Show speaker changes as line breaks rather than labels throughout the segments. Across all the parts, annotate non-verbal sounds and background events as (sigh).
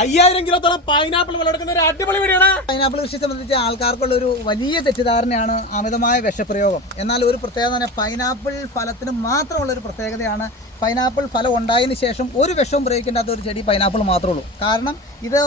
അയ്യായിരം കിലോത്തോളം പൈനാപ്പിൾ വിളവെടുക്കുന്ന ഒരു അടിപൊളി വീടാണ് ആണ്
പൈനാപ്പിൾ കൃഷി സംബന്ധിച്ച് ആൾക്കാർക്കുള്ള ഒരു വലിയ തെറ്റിദ്ധാരണയാണ് അമിതമായ വിഷപ്രയോഗം. എന്നാൽ ഒരു പ്രത്യേകത തന്നെ പൈനാപ്പിൾ ഫലത്തിന് മാത്രമുള്ള ഒരു പ്രത്യേകതയാണ് പൈനാപ്പിൾ ഫലം ഉണ്ടായതിനു ശേഷം ഒരു വിഷവും പ്രയോഗിക്കേണ്ടാത്ത ഒരു ചെടി പൈനാപ്പിൾ മാത്രമേ ഉള്ളൂ. കാരണം ഇത്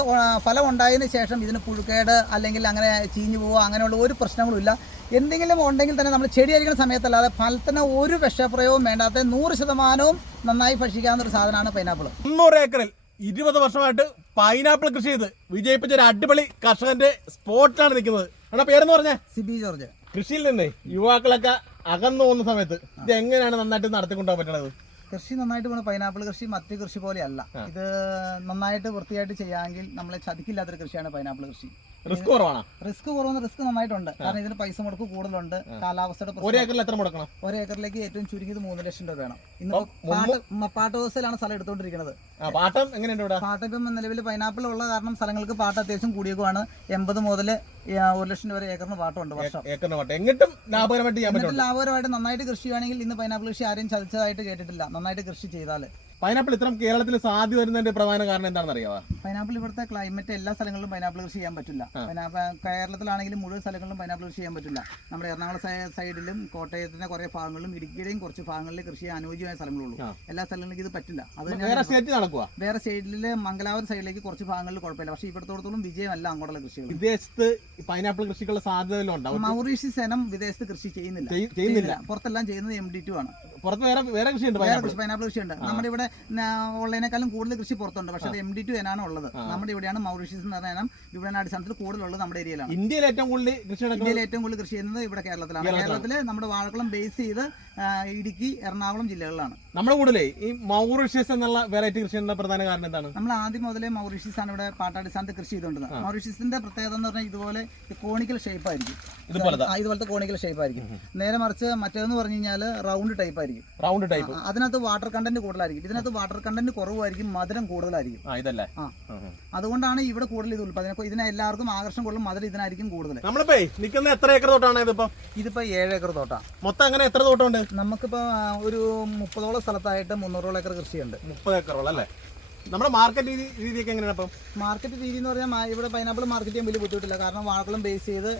ഫലം ഉണ്ടായതിനു ശേഷം ഇതിന് പുഴുക്കേട് അല്ലെങ്കിൽ അങ്ങനെ ചീഞ്ഞു പോവുക അങ്ങനെയുള്ള ഒരു പ്രശ്നങ്ങളുമില്ല എന്തെങ്കിലും ഉണ്ടെങ്കിൽ തന്നെ നമ്മൾ ചെടി അരിക്കുന്ന സമയത്തല്ലാതെ ഫലത്തിന് ഒരു വിഷപ്രയോഗവും വേണ്ടാത്ത നൂറ് ശതമാനവും നന്നായി ഭക്ഷിക്കാവുന്ന ഒരു സാധനമാണ് പൈനാപ്പിൾ
മുന്നൂറ് ഏക്കറിൽ ഇരുപത് വർഷമായിട്ട് പൈനാപ്പിൾ കൃഷി ചെയ്ത് വിജയിപ്പിച്ച ഒരു അടിപൊളി കർഷകന്റെ സ്പോട്ടിലാണ് നിൽക്കുന്നത്. എടാ പേരെന്ന് പറഞ്ഞേ?
സിബി ജോർജ്.
കൃഷിയിൽ നിന്ന് യുവാക്കളൊക്കെ അകന്നു പോകുന്ന സമയത്ത് ഇത് എങ്ങനെയാണ് നന്നായിട്ട് നടത്തിക്കൊണ്ടുപോകാൻ പറ്റണത്
കൃഷി നന്നായിട്ട് പോകുന്ന പൈനാപ്പിൾ കൃഷി മറ്റ് കൃഷി പോലെയല്ല. ഇത് നന്നായിട്ട് വൃത്തിയായിട്ട് ചെയ്യാമെങ്കിൽ നമ്മളെ ചതിക്കില്ലാത്തൊരു കൃഷിയാണ് പൈനാപ്പിൾ കൃഷി.
റിസ്ക് കുറവാണ്?
റിസ്ക് കുറവെന്ന് റിസ്ക് നന്നായിട്ടുണ്ട്. കാരണം ഇതിന് പൈസ മുടക്ക് കൂടുതലുണ്ട്. കാലാവസ്ഥയുടെ
ഒരു ഏക്കറിൽ എത്ര മുടക്കണം?
ഒരു ഏക്കറിലേക്ക് ഏറ്റവും ചുരുങ്ങിയത് മൂന്ന് ലക്ഷം രൂപ വേണം. ഇന്ന് പാട്ട് ദിവസത്തിലാണ് സ്ഥലം എടുത്തുകൊണ്ടിരിക്കുന്നത്.
പാട്ടം എങ്ങനെയുണ്ട്
പാട്ടം ഇപ്പം നിലവിൽ പൈനാപ്പിൾ ഉള്ള കാരണം സ്ഥലങ്ങൾക്ക് പാട്ട് അത്യാവശ്യം കൂടിയേക്കുവാണ്. എൺപത് മുതൽ ഒരു ലക്ഷം രൂപ ഏക്കറിന് പാട്ടുണ്ട് വർഷം.
എങ്ങോട്ടും ലാഭകരമായിട്ട്
ലാഭകരമായിട്ട് നന്നായിട്ട് കൃഷി ചെയ്യുകയാണെങ്കിൽ ഇന്ന് പൈനാപ്പിൾ കൃഷി ആരെയും ചതിച്ചതായിട്ട് കേട്ടിട്ടില്ല. നന്നായിട്ട് കൃഷി ചെയ്താൽ
പൈനാപ്പിൾ ഇത്രയും കേരളത്തിൽ സാധ്യ വരുന്നതിന്റെ പ്രധാന കാരണം എന്താണെന്ന് അറിയാവോ?
പൈനാപ്പിൾ ഇവിടുത്തെ ക്ലൈമറ്റ് എല്ലാ സ്ഥലങ്ങളിലും പൈനാപ്പിൾ കൃഷി ചെയ്യാൻ പറ്റില്ല. പൈനാപ്പിൾ കേരളത്തിലാണെങ്കിലും മുഴുവൻ സ്ഥലങ്ങളിലും പൈനാപ്പിൾ കൃഷി ചെയ്യാൻ പറ്റില്ല. നമ്മുടെ എറണാകുളം സൈഡിലും കോട്ടയത്തിന്റെ കുറെ ഭാഗങ്ങളിലും ഇടുക്കിയുടെയും കുറച്ച് ഭാഗങ്ങളിൽ കൃഷി ചെയ്യാൻ അനുയോജ്യമായ സ്ഥലങ്ങളുള്ളൂ. എല്ലാ സ്ഥലങ്ങളിലും ഇത് പറ്റില്ല. അത്
വേറെ സ്റ്റേറ്റ് നടക്കുക
വേറെ സൈഡിൽ മംഗലാപുരം സൈഡിലേക്ക് കുറച്ച് ഭാഗങ്ങളിൽ കുഴപ്പമില്ല. പക്ഷേ ഇവിടത്തോടത്തോളം വിജയമല്ല അങ്ങോട്ടുള്ള കൃഷികൾ.
വിദേശത്ത് പൈനാപ്പിൾ കൃഷിക്കുള്ള സാധ്യതകളുണ്ടാവും
മൗറീഷ്യസ് ഇനം വിദേശത്ത് കൃഷി ചെയ്യുന്നില്ല.
ചെയ്യുന്നില്ല.
പുറത്തെല്ലാം ചെയ്യുന്നത് എം ഡി ടു ആണ്.
പുറത്ത് വേറെ വേറെ കൃഷിയുണ്ട്
വേറെ കൃഷി പൈനാപ്പിൾ കൃഷിയുണ്ട്. നമ്മുടെ ഇവിടെ ഉള്ളതിനേക്കാളും കൂടുതൽ കൃഷി പുറത്തുണ്ട്. പക്ഷേ എം ഡി ടു എനാണ് ഉള്ളത്. നമ്മുടെ ഇവിടെയാണ് മൗറീഷ്യസ് എന്ന് പറഞ്ഞ ഇവിടെ വിപണനാടിസ്ഥാനത്തിൽ കൂടുതലുള്ളത് നമ്മുടെ ഏരിയയിലാണ്.
ഇന്ത്യയിൽ ഏറ്റവും കൂടുതൽ കൃഷി
ഇന്ത്യയിൽ ഏറ്റവും കൂടുതൽ കൃഷി ചെയ്യുന്നത് ഇവിടെ കേരളത്തിലാണ്. കേരളത്തിൽ നമ്മുടെ വാഴക്കുളം ബേസ് ചെയ്ത് ഇടുക്കി എറണാകുളം ജില്ലകളിലാണ്.
നമ്മുടെ കൂടുതലേ ഈ മൗറീഷ്യസ് എന്നുള്ള വെറൈറ്റി കൃഷി ചെയ്യുന്ന പ്രധാന കാരണം എന്താണ്?
നമ്മൾ ആദ്യം മുതലേ മൗറീഷ്യസ് ആണ് ഇവിടെ പാട്ടാടിസ്ഥാനത്ത് കൃഷി ചെയ്തുകൊണ്ടിരുന്നത്. മൗറീഷ്യസിന്റെ പ്രത്യേകത എന്ന് പറഞ്ഞാൽ ഇതുപോലെ കോണിക്കൽ ഷേപ്പ് ആയിരിക്കും.
ഇതുപോലത്തെ
കോണിക്കൽ ഷേപ്പ് ആയിരിക്കും. നേരെ മറിച്ച് മറ്റേതെന്ന് പറഞ്ഞു കഴിഞ്ഞാൽ റൗണ്ട് ടൈപ്പ് ആയിരിക്കും.
റൗണ്ട് ടൈപ്പ്
അതിനകത്ത് വാട്ടർ കണ്ടന്റ് കൂടുതലായിരിക്കും. ഇതിനകത്ത് വാട്ടർ കണ്ടന്റ് കുറവായിരിക്കും മധുരം കൂടുതലായിരിക്കും.
ആ ഇതല്ലേ.
ആ. അതുകൊണ്ടാണ് ഇവിടെ കൂടുതൽ ഇത് ഉൽപ്പാദനം. ഇതിനെ എല്ലാവർക്കും ആകർഷണം കൂടുതൽ മധുരം ഇതിനായിരിക്കും കൂടുതൽ.
നമ്മളിപ്പോ നിൽക്കുന്ന എത്ര ഏക്കർ തോട്ടാണ് ഇതിപ്പോ?
ഇതിപ്പോ ഏഴ് ഏക്കർ തോട്ടാ.
മൊത്തം അങ്ങനെ എത്ര തോട്ടമുണ്ട്?
നമുക്കിപ്പോ ഒരു മുപ്പതോളം സ്ഥലത്തായിട്ട് മുന്നൂറോളം ഏക്കർ കൃഷിയുണ്ട്.
മുപ്പത് ഏക്കറോളം അല്ലേ? നമ്മുടെ മാർക്കറ്റ് രീതി രീതിയൊക്കെ എങ്ങനെയാണ് അപ്പം?
മാർക്കറ്റ് രീതി എന്ന് പറഞ്ഞാൽ ഇവിടെ പൈനാപ്പിൾ മാർക്കറ്റ് ചെയ്യാൻ വലിയ ബുദ്ധിമുട്ടില്ല. കാരണം വാഴക്കുളം ബേസ് ചെയ്ത്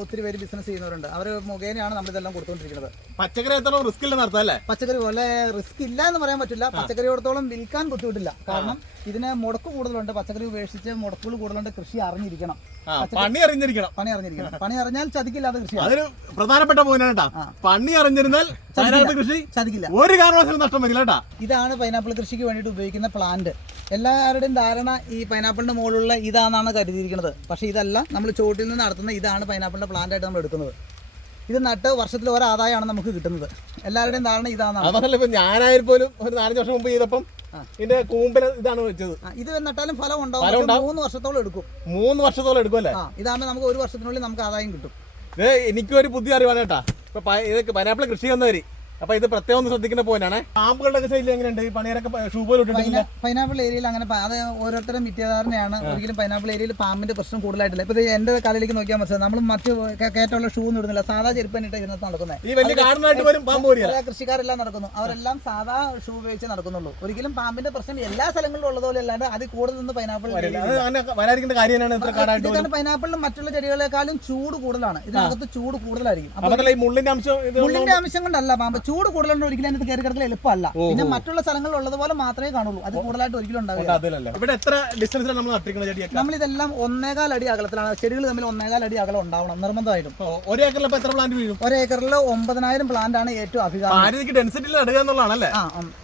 ഒത്തിരി പേര് ബിസിനസ് ചെയ്യുന്നവരുണ്ട്. അവർ മുഖേനയാണ് നമ്മൾ ഇതെല്ലാം കൊടുത്തുകൊണ്ടിരിക്കുന്നത്.
പച്ചക്കറി എത്ര റിസ്ക് ഇല്ല നടത്താം അല്ലേ?
പച്ചക്കറി പോലെ റിസ്ക് ഇല്ല എന്ന് പറയാൻ പറ്റില്ല. പച്ചക്കറിയോടത്തോളം വിൽക്കാൻ ബുദ്ധിമുട്ടില്ല. കാരണം ഇതിന് മുടക്ക് കൂടുതലുണ്ട്. പച്ചക്കറി ഉപേക്ഷിച്ച് മുടക്കുകൾ കൂടുതലുണ്ട്. കൃഷി അറിഞ്ഞിരിക്കണം.
പണി അറിഞ്ഞിരിക്കണം.
പണി അറിഞ്ഞിരിക്കണം. പണി അറിഞ്ഞാൽ ചതിക്കില്ലാത്ത കൃഷി
അതൊരു പ്രധാനപ്പെട്ട പോയിന്റ് കേട്ടാ. പണി അറിഞ്ഞിരുന്നാൽ പൈനാപ്പിൾ കൃഷി
ചതിക്കില്ല.
ഒരു കാരണവശാലും നഷ്ടം വരില്ല കേട്ടാ.
ഇതാണ് പൈനാപ്പിൾ കൃഷിക്ക് വേണ്ടിയിട്ട് ഉപയോഗിക്കുന്ന പ്ലാന്റ് എല്ലാവരുടെയും ധാരണ ഈ പൈനാപ്പിളിന്റെ മുകളിലുള്ള ഇതാണെന്നാണ് കരുതിയിരിക്കുന്നത്. പക്ഷെ ഇതല്ല. നമ്മൾ ചോട്ടിൽ നിന്ന് നടത്തുന്ന ഇതാണ് പൈനാപ്പിളിന്റെ പ്ലാന്റ് ആയിട്ട് നമ്മൾ എടുക്കുന്നത്. ഇത് നട്ട് വർഷത്തിൽ ഒരാദായമാണ് നമുക്ക് കിട്ടുന്നത്. എല്ലാവരുടെയും ധാരണ
ഇതാണ് ഞാനായാലും പോലും ഒരു നാലഞ്ച് വർഷം മുമ്പ് ചെയ്തപ്പം ഇതിന്റെ കൂമ്പിന് ഇതാണ് വെച്ചത്.
ഇത് നട്ടാലും ഫലം ഉണ്ടാവും. മൂന്ന് വർഷത്തോളം എടുക്കും.
മൂന്ന് വർഷത്തോളം എടുക്കുമല്ലേ
അല്ലേ? ഇതാകുമ്പോൾ നമുക്ക് ഒരു വർഷത്തിനുള്ളിൽ നമുക്ക് ആദായം കിട്ടും.
ഇത് എനിക്കൊരു ബുദ്ധി അറിവാണ് കേട്ടാ. ഇപ്പൊ ഇതൊക്കെ ഇത് പൈനാപ്പിൾ കൃഷി ചെയ്യുന്നവര് അപ്പൊ ഇത് പ്രത്യേകം ഒന്ന് ശ്രദ്ധിക്കുന്ന പോയിന്റാണ് പാമ്പുകളുടെ ശൈലി എങ്ങനെയുണ്ട്? ഈ പണിയരൊക്കെ ഷൂ പോലും ഇട്ടിട്ടില്ല.
പൈനാപ്പിൾ ഏരിയയിൽ അങ്ങനെ അത് ഓരോരുത്തരും മിത്യധാരണയാണ് ഒരിക്കലും പൈനാപ്പിൾ ഏരിയയിൽ പാമ്പിന്റെ പ്രശ്നം കൂടുതലായിട്ടില്ല. ഇപ്പൊ എന്റെ കാലിലേക്ക് നോക്കിയാൽ മനസ്സിലായി. നമ്മൾ മറ്റ് കയറ്റമുള്ള ഷൂ ഒന്നും ഇടുന്നില്ല. സാധാ ചെരുപ്പനിട്ട് ഇതിനകത്ത് നടക്കുന്നത്
ഈ വലിയ കാടിനായിട്ട് പോലും പാമ്പ്
കൃഷിക്കാരെല്ലാം നടക്കുന്നു. അവരെല്ലാം സാധാ ഷൂ ഉപയോഗിച്ച് നടക്കുന്നുള്ളൂ. ഒരിക്കലും പാമ്പിന്റെ പ്രശ്നം എല്ലാ സ്ഥലങ്ങളിലും ഉള്ളതുപോലെ അല്ലാണ്ട് പൈനാപ്പിൾ
അത് ഇത്ര കാടായിട്ട് പോലും.
ഇതാണ് പൈനാപ്പിളിലും മറ്റുള്ള ചെടികളെക്കാളും ചൂട് കൂടുതലാണ്. ഇതിനകത്ത് ചൂട് കൂടുതലായിരിക്കും.
മുള്ളിന്റെ അംശം
കൊണ്ടല്ല പാമ്പ്. ചൂട് കൂടുതലുണ്ട് ഒരിക്കലും അതിനകത്ത് കയറി കിടക്കൽ എളുപ്പമല്ല. പിന്നെ മറ്റുള്ള സ്ഥലങ്ങളിൽ ഉള്ളതുപോലെ മാത്രമേ കാണുള്ളൂ. അത് കൂടുതലായിട്ട് ഒരിക്കലും ഉണ്ടാവില്ല.
ഇവിടെ എത്ര ഡിസ്റ്റൻസിലാണ് നമ്മൾ ചെടിയൊക്കെ?
നമ്മളിതെല്ലാം ഒന്നേകാൽ അടി അകലത്തിലാണ്. ചെടികൾ തമ്മിൽ ഒന്നേകാൽ അടി അകലം ഉണ്ടാവണം നിർബന്ധമായിട്ടും.
ഒരു ഏക്കറിൽ എത്ര പ്ലാന്റ് വീഴും?
ഒരേക്കറിൽ ഒമ്പതിനായിരം പ്ലാന്റ് ആണ് ഏറ്റവും അഭികാമ്യം
ആര്യക്ക് ഡെൻസിറ്റിയിൽ നടുക എന്നുള്ളതാണല്ലേ.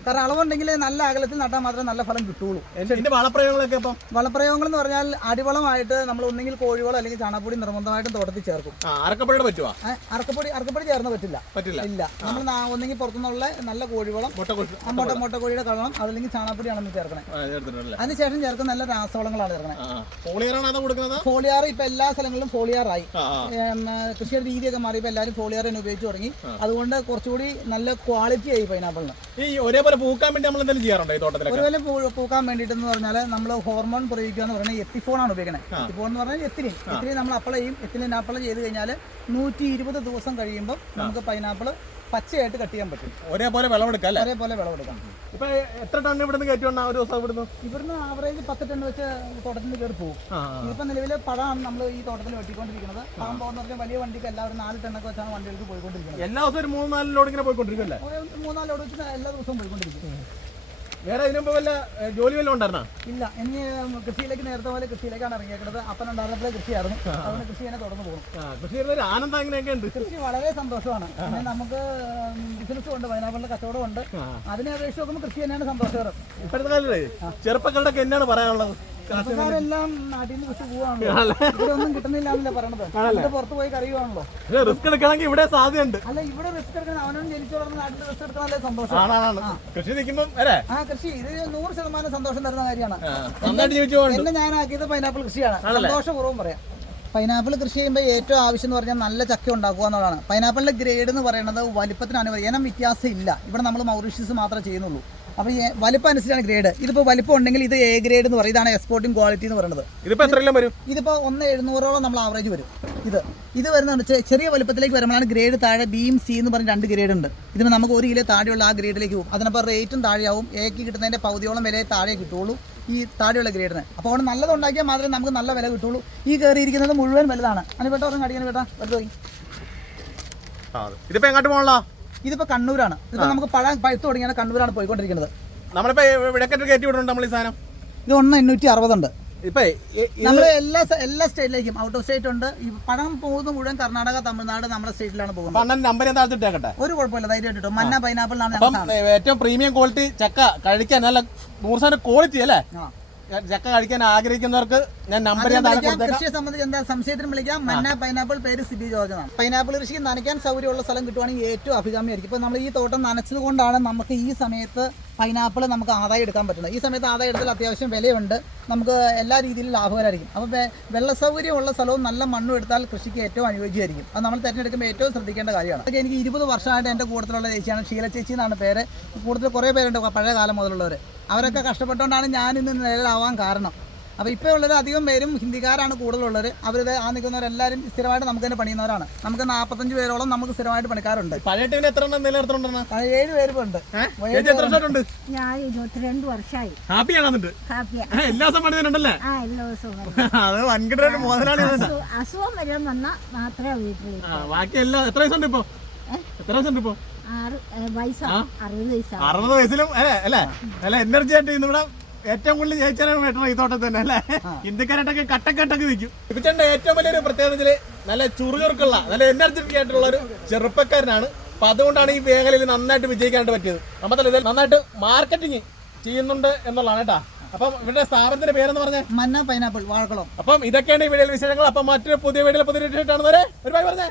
കാരണം അളവുണ്ടെങ്കിൽ നല്ല അകലത്തിൽ നട്ടാൽ മാത്രമേ നല്ല ഫലം കിട്ടുള്ളൂ
ഇതിന്റെ വളപ്രയോഗങ്ങളൊക്കെ ഇപ്പം
വളപ്രയോഗങ്ങൾ എന്ന് പറഞ്ഞാൽ അടിവളമായിട്ട് നമ്മൾ ഒന്നെങ്കിൽ കോഴിവളം അല്ലെങ്കിൽ ചാണപ്പൊടി നിർബന്ധമായിട്ടും തോട്ടത്തിൽ ചേർക്കും. ഏ, അറക്കപ്പൊടി അറക്കപ്പൊടി ചേർന്ന് പറ്റില്ല.
പറ്റില്ല.
ഇല്ല. നമ്മൾ നാ- ഒന്നെങ്കിൽ പുറത്തുനിന്നുള്ള നല്ല കോഴിവളം
മുട്ട
മുട്ടക്കോഴിയുടെ കളണം അതല്ലെങ്കിൽ ചാണകപ്പൊടിയാണെന്ന് ചേർക്കണേ. അതിനുശേഷം ചേർക്കുന്ന നല്ല രാസവളങ്ങളാണ് ചേർക്കണേ. ഫോളിയാർ ഇപ്പൊ എല്ലാ സ്ഥലങ്ങളിലും ഫോളിയാറായി. കൃഷിയുടെ രീതിയൊക്കെ മാറിയപ്പോൾ എല്ലാവരും ഫോളിയാർ തന്നെ ഉപയോഗിച്ച് തുടങ്ങി. അതുകൊണ്ട് കുറച്ചുകൂടി നല്ല ക്വാളിറ്റി ആയി പൈനാപ്പിളിന്
ഈ ഒരേപോലെ പൂക്കാൻ വേണ്ടി നമ്മൾ എന്തെങ്കിലും ചെയ്യാറുണ്ടോ ഈ
ഒരുപോലെ പൂക്കാൻ വേണ്ടിയിട്ട് എന്ന് പറഞ്ഞാൽ നമ്മൾ ഹോർമോൺ പ്രയോഗിക്കുക എന്ന് പറയുന്നത് എത്തിഫോൺ ആണ് ഉപയോഗിക്കുന്നത് എത്തിഫോൺ എന്ന് പറഞ്ഞാൽ എത്തിരി എത്തിരി നമ്മൾ അപ്ലൈ ചെയ്യും. എത്തിലിൻ അപ്ലൈ ചെയ്ത് കഴിഞ്ഞാൽ നൂറ്റി ഇരുപത് ദിവസം കഴിയുമ്പോൾ നമുക്ക് പൈനാപ്പിൾ പച്ചയായിട്ട് കട്ട് ചെയ്യാൻ പറ്റും.
ഒരേപോലെ വിളവെടുക്കാം അല്ലേ?
ഒരേപോലെ വിളവെടുക്കാം.
ഇപ്പൊ എത്ര ടൺ ഇവിടുന്ന് കയറ്റുന്ന ഒരു ദിവസം ഇവിടുന്ന്?
ഇവിടുന്ന് ആവറേജ് പത്ത് ടൺ വെച്ച് തോട്ടത്തിൽ കയറി പോകും ഇപ്പൊ നിലവിലെ പഴമാണ് നമ്മൾ ഈ തോട്ടത്തിൽ വെട്ടിക്കൊണ്ടിരിക്കുന്നത്. പഴം പോകുന്ന പറഞ്ഞാൽ വലിയ വണ്ടിക്ക് എല്ലാവരും നാല് ടണ്ണൊക്കെ വെച്ചാണ് വണ്ടികൾക്ക് പോയിക്കൊണ്ടിരിക്കുന്നത്.
എല്ലാ ദിവസവും ഒരു നാല് ലോഡ് ഇങ്ങനെ പോയിക്കൊണ്ടിരിക്കും അല്ലേ?
മൂന്നാൽ ലോഡ് വെച്ച് എല്ലാ ദിവസവും പോയിക്കൊണ്ടിരിക്കും.
വേറെ ഇതിനുമ്പോ വല്ല ജോലി വല്ലതും ഉണ്ടായിരുന്നോ?
ഇല്ല ഇനി കൃഷിയിലേക്ക് നേരത്തെ പോലെ കൃഷിയിലേക്കാണ് ഇറങ്ങിയേക്കുന്നത് അപ്പൻ ഉണ്ടായിരുന്നപ്പോഴേ കൃഷിയായിരുന്നു. അതുകൊണ്ട് കൃഷി തന്നെ തുടർന്ന് പോകും
കൃഷി ഒരു ആനന്ദം അങ്ങനെയൊക്കെ ഉണ്ട്?
കൃഷി വളരെ സന്തോഷമാണ്. പിന്നെ നമുക്ക് ബിസിനസ് ഉണ്ട് വയനാട്ടിലെ കച്ചവടം ഉണ്ട്. അതിനെ അപേക്ഷിച്ച് നോക്കുമ്പോൾ കൃഷി തന്നെയാണ് സന്തോഷകരം.
ഇപ്പോഴത്തെ കാലത്ത് ചെറുപ്പക്കാരുടെ ഒക്കെ എന്നാണ് പറയാനുള്ളത്?
കർഷകരെല്ലാം നാട്ടിൽ നിന്ന് വിട്ടു പോവാണല്ലോ. ഇവിടെ ഒന്നും കിട്ടുന്നില്ല എന്നല്ലേ പറയണത് ഇവിടെ പുറത്ത് പോയി കറിയുവാണല്ലോ
റിസ്ക് എടുക്കണമെങ്കിൽ ഇവിടെ സാധ്യതയുണ്ട്.
അല്ല ഇവിടെ റിസ്ക് എടുക്കണം. അവനും ജനിച്ചു വളർന്ന നാട്ടിൽ റിസ്ക് എടുക്കണല്ലേ സന്തോഷം.
കൃഷി നിൽക്കുമ്പോൾ അല്ലേ?
ആ കൃഷി. ഇത് നൂറ് ശതമാനം സന്തോഷം തരുന്ന കാര്യമാണ്. എന്നെ ഞാനാക്കിയത് പൈനാപ്പിൾ കൃഷിയാണ്. സന്തോഷപൂർവം പറയാം. പൈനാപ്പിൾ കൃഷി ചെയ്യുമ്പോൾ ഏറ്റവും ആവശ്യം എന്ന് പറഞ്ഞാൽ നല്ല ചക്ക ഉണ്ടാക്കുക എന്നുള്ളതാണ്. പൈനാപ്പിളിന്റെ ഗ്രേഡ് എന്ന് പറയുന്നത് വലിപ്പത്തിനാണ് പറയുക. ഇനം വ്യത്യാസം ഇല്ല. ഇവിടെ നമ്മൾ മൗറീഷ്യസ് മാത്രമേ ചെയ്യുന്നുള്ളൂ. അപ്പോൾ ഈ വലിപ്പം അനുസരിച്ചാണ് ഗ്രേഡ് ഇതിപ്പോൾ വലിപ്പം ഉണ്ടെങ്കിൽ ഇത് എ ഗ്രേഡ് എന്ന് പറയും. ഇതാണ് എക്സ്പോർട്ടിംഗ് ക്വാളിറ്റി എന്ന് പറയുന്നത്.
ഇതിപ്പോ എത്രയെല്ലാം വരും?
ഇതിപ്പോൾ ഒന്ന് എഴുന്നൂറോളം നമ്മൾ ആവറേജ് വരും. ഇത്. ഇത് വരുന്നുണ്ട് ചെറിയ വലുപ്പത്തിലേക്ക് വരുമ്പോഴാണ് ഗ്രേഡ് താഴെ ബിയും സി എന്ന് പറഞ്ഞ രണ്ട് ഗ്രേഡ് ഉണ്ട്. ഇതിന് നമുക്ക് ഒരു കിലോ താഴെയുള്ള ആ ഗ്രേഡിലേക്ക് പോകും. അതിനപ്പോൾ റേറ്റും താഴെയാവും. എക്ക് കിട്ടുന്നതിന്റെ പകുതിയോളം വില താഴെ കിട്ടുള്ളൂ ഈ താഴെയുള്ള ഗ്രേഡിന് അപ്പോൾ അവിടെ നല്ലതുണ്ടാക്കിയാൽ മാത്രമേ നമുക്ക് നല്ല വില കിട്ടുള്ളൂ ഈ കയറിയിരിക്കുന്നത് മുഴുവൻ വലുതാണ്. അതിന് പെട്ടെന്ന് അടിക്കാൻ പെട്ടാ വെറുതെ പോയി.
ഇതിപ്പോ എങ്ങോട്ട് പോകണല്ലോ
ഇതിപ്പോൾ കണ്ണൂരാണ്. ഇതിപ്പോൾ നമുക്ക് പഴം പഴുത്ത് തുടങ്ങിയാണ് കണ്ണൂരാണ് പോയിക്കൊണ്ടിരിക്കുന്നത്.
നമ്മളിപ്പോ ഇവിടേക്കൊക്കെ കയറ്റി വിടുന്നുണ്ട് നമ്മൾ ഈ സാധനം.
ഇത് ഒന്ന് എണ്ണൂറ്റി അറുപതുണ്ട്
നമ്മൾ
നമ്മൾ എല്ലാ എല്ലാ സ്റ്റേറ്റിലേക്കും ഔട്ട് ഓഫ് സ്റ്റേറ്റ് ഉണ്ട്. ഈ പണം പോകുന്ന മുഴുവൻ കർണാടക തമിഴ്നാട് നമ്മുടെ സ്റ്റേറ്റിലാണ് പോകുന്നത്. ഒരു കുഴപ്പമില്ല ധൈര്യമായിട്ട് കിട്ടും മന്ന പൈനാപ്പിൾ
ഏറ്റവും പ്രീമിയം ക്വാളിറ്റി ചക്ക കഴിക്കാൻ നല്ല നൂറ് ശതമാനം ക്വാളിറ്റി അല്ലേ? ചക്ക കഴിക്കാൻ ആഗ്രഹിക്കുന്നവർക്ക് ഞാൻ നമ്പർ
കൃഷിയെ സംബന്ധിച്ച് എന്താ സംശയത്തിന് വിളിക്കാം. മന്ന പൈനാപ്പിൾ പേര് സിബി ജോർജ് എന്നാണ് പൈനാപ്പിൾ കൃഷിക്ക് നനയ്ക്കാൻ സൗകര്യമുള്ള സ്ഥലം കിട്ടുവാണെങ്കിൽ ഏറ്റവും അഭികാമ്യമായിരിക്കും. ഇപ്പോൾ നമ്മൾ ഈ തോട്ടം നനച്ചത് കൊണ്ടാണ് നമുക്ക് ഈ സമയത്ത് പൈനാപ്പിൾ നമുക്ക് ആദായം എടുക്കാൻ പറ്റുന്നത്. ഈ സമയത്ത് ആദായം എടുത്താൽ അത്യാവശ്യം വിലയുണ്ട്. നമുക്ക് എല്ലാ രീതിയിലും ലാഭകരമായിരിക്കും. അപ്പോൾ വെള്ള സൗകര്യമുള്ള സ്ഥലവും നല്ല മണ്ണും എടുത്താൽ കൃഷിക്ക് ഏറ്റവും അനുയോജ്യമായിരിക്കും. അത് നമ്മൾ തിരഞ്ഞെടുക്കുമ്പോൾ ഏറ്റവും ശ്രദ്ധിക്കേണ്ട കാര്യമാണ്. അതൊക്കെ എനിക്ക് ഇരുപത് വർഷമായിട്ട് എന്റെ കൂട്ടത്തിലുള്ള ചേച്ചിയാണ്. ഷീല ചേച്ചി എന്നാണ് പേര്. കൂടുതൽ കുറേ പേരുണ്ട് പഴയ കാലം മുതലുള്ളവർ അവരൊക്കെ കഷ്ടപ്പെട്ടുകൊണ്ടാണ് ഞാൻ ഇന്ന് നിലയിലാവാൻ കാരണം. അപ്പോൾ ഇപ്പോൾ ഉള്ളത് അധികം പേരും ഹിന്ദിക്കാരാണ് കൂടുതലുള്ളവർ അവരുടെ ആ നിൽക്കുന്നവരെല്ലാവരും സ്ഥിരമായിട്ട് നമുക്ക് തന്നെ പണിയുന്നവരാണ്. നമുക്ക് നാൽപ്പത്തഞ്ച് പേരോളം നമുക്ക് സ്ഥിരമായിട്ട് പണിക്കാറുണ്ട്
പഴയ ടീമിന് എത്ര
ഏഴ് പേര് ഉണ്ട്.
ഞാൻ ഇരുപത്തിരണ്ട് വർഷമായി.
എല്ലാ
ദിവസവും. (laughs)
അത് വൻകിട.
അസു- അസുഖം വരാൻ വന്നാൽ മാത്രമേ വീട്ടിൽ
ആ, ബാക്കി എല്ലാ എത്ര വയസ്സുണ്ട് ഇപ്പൊ? എത്ര വയസ്സുണ്ട്
അറുപത്
അറുപത് വയസ്സിലും അല്ലേ അല്ലേ? അല്ല എനർജി ആയിട്ട് ഇന്നിവിടെ ഏറ്റവും കൂടുതൽ ജയിച്ചാലാണ് വെട്ടണം ഈ തോട്ടത്തിൽ തന്നെ അല്ലേ? ഇന്ത്യക്കാരായിട്ടൊക്കെ കട്ടക്കെട്ടൊക്കെ നിൽക്കും. ഇപ്പിച്ചേണ്ട ഏറ്റവും വലിയൊരു പ്രത്യേകത നല്ല ചുറുചുറുക്കുള്ള നല്ല എനർജറ്റിക് ആയിട്ടുള്ള ഒരു ചെറുപ്പക്കാരനാണ്. അപ്പൊ അതുകൊണ്ടാണ് ഈ മേഖലയിൽ നന്നായിട്ട് വിജയിക്കാനായിട്ട് പറ്റിയത്. നമ്മുടെ ഇതിൽ നന്നായിട്ട് മാർക്കറ്റിംഗ് ചെയ്യുന്നുണ്ട് എന്നുള്ളതാണ് കേട്ടാ. അപ്പം ഇവരുടെ സ്ഥാപനത്തിന്റെ പേരെന്ന് പറഞ്ഞേ?
മന്ന പൈനാപ്പിൾ വാഴക്കുളം.
അപ്പം ഇതൊക്കെയാണ് ഈ വീഡിയോയിൽ വിശേഷങ്ങൾ. അപ്പം മറ്റൊരു പുതിയ വീഡിയോ പുതിയ ഒരുപാട് വരെ ഒരു ബൈ പറഞ്ഞേ.